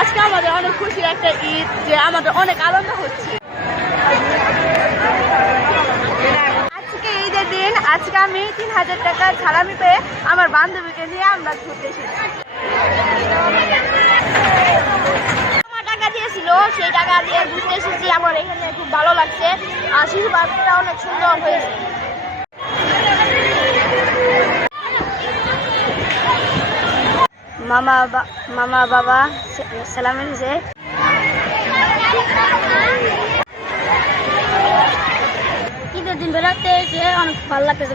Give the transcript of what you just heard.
আজকে আমাদের অনেক খুশির একটা ঈদ, যে আমাদের অনেক আনন্দ হচ্ছে। আজকে ঈদের দিন, আজকে আমি 3000 টাকা সালামি পেয়ে আমার বান্ধবীকে নিয়ে আমরা ঘুরতে এসেছি। আমার টাকা দিয়েছিল, সেই টাকা দিয়ে ঘুরতে এসেছি। আমার এখানে খুব ভালো লাগছে, আর শিশু পার্কটা অনেক সুন্দর হয়েছে। মামা বাবা সালামি দিয়েছে। ঈদের দিন বেড়াতে এসে অনেক ভালো লাগতেছে।